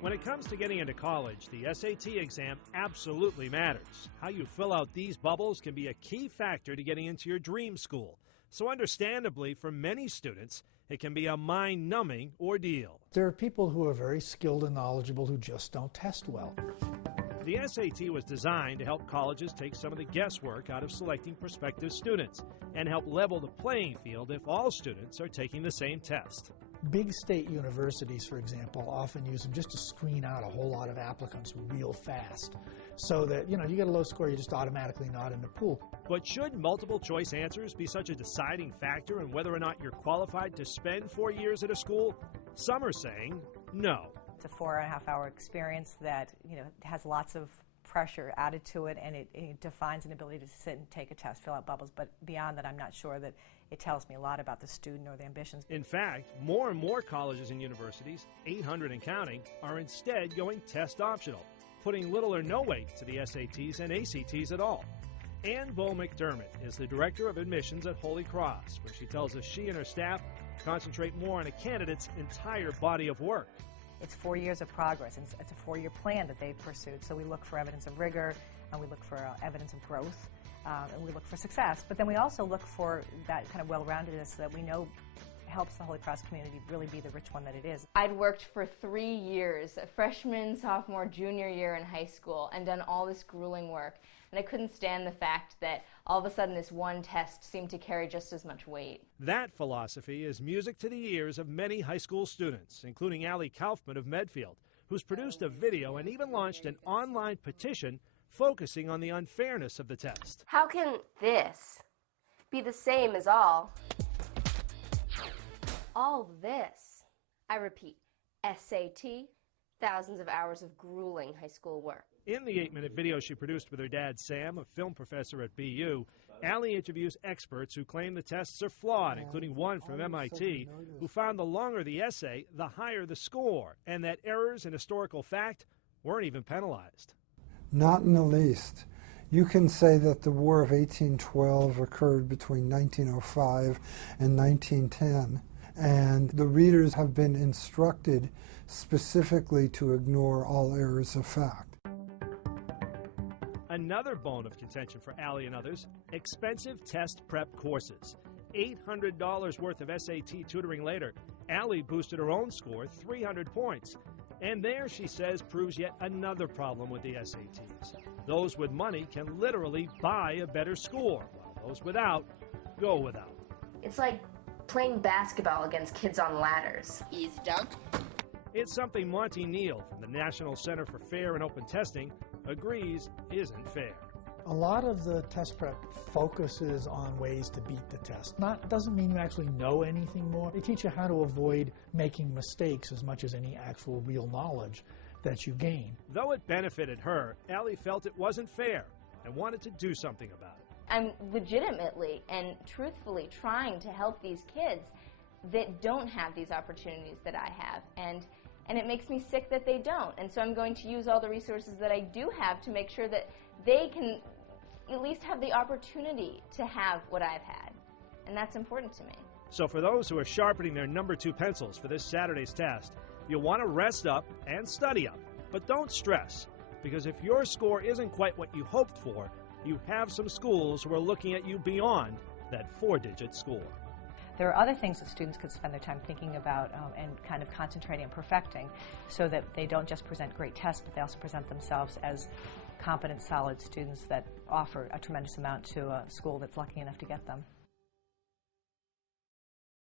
When it comes to getting into college, the SAT exam absolutely matters. How you fill out these bubbles can be a key factor to getting into your dream school. So understandably, for many students, it can be a mind-numbing ordeal. There are people who are very skilled and knowledgeable who just don't test well. The SAT was designed to help colleges take some of the guesswork out of selecting prospective students and help level the playing field if all students are taking the same test. Big state universities, for example, often use them just to screen out a whole lot of applicants real fast. So that, you get a low score, you're just automatically not in the pool. But should multiple choice answers be such a deciding factor in whether or not you're qualified to spend 4 years at a school? Some are saying no. It's a 4.5-hour experience that, has lots of pressure added to it, and it defines an ability to sit and take a test, fill out bubbles. But beyond that, I'm not sure that it tells me a lot about the student or the ambitions. In fact, more and more colleges and universities, 800 and counting, are instead going test optional, putting little or no weight to the SATs and ACTs at all. Ann Bo McDermott is the director of admissions at Holy Cross, where she tells us she and her staff concentrate more on a candidate's entire body of work. It's 4 years of progress. It's a 4-year plan that they've pursued. So we look for evidence of rigor, and we look for evidence of growth, and we look for success. But then we also look for that kind of well-roundedness that we know helps the Holy Cross community really be the rich one that it is. I'd worked for 3 years, freshman, sophomore, junior year in high school, and done all this grueling work. And I couldn't stand the fact that all of a sudden this one test seemed to carry just as much weight. That philosophy is music to the ears of many high school students, including Allie Kaufman of Medfield, who's produced a video and even launched an online petition focusing on the unfairness of the test. How can this be the same as all this? I repeat, SAT, thousands of hours of grueling high school work. In the 8-minute video she produced with her dad, Sam, a film professor at BU, Allie interviews experts who claim the tests are flawed, including one from MIT, who found the longer the essay, the higher the score, and that errors in historical fact weren't even penalized. Not in the least. You can say that the War of 1812 occurred between 1905 and 1910. And the readers have been instructed specifically to ignore all errors of fact. Another bone of contention for Allie and others, expensive test prep courses. $800 worth of SAT tutoring later, Allie boosted her own score 300 points. And there, she says, proves yet another problem with the SATs. Those with money can literally buy a better score, while those without go without. It's like playing basketball against kids on ladders. Easy dunk. It's something Monty Neal from the National Center for Fair and Open Testing agrees isn't fair. A lot of the test prep focuses on ways to beat the test. Doesn't mean you actually know anything more. They teach you how to avoid making mistakes as much as any actual real knowledge that you gain. Though it benefited her, Allie felt it wasn't fair and wanted to do something about it. I'm legitimately and truthfully trying to help these kids that don't have these opportunities that I have, and it makes me sick that they don't. And so I'm going to use all the resources that I do have to make sure that they can at least have the opportunity to have what I've had, and that's important to me. So for those who are sharpening their number 2 pencils for this Saturday's test, you'll want to rest up and study up, but don't stress, because if your score isn't quite what you hoped for, you have some schools who are looking at you beyond that 4-digit score. There are other things that students could spend their time thinking about and kind of concentrating and perfecting so that they don't just present great tests, but they also present themselves as competent, solid students that offer a tremendous amount to a school that's lucky enough to get them.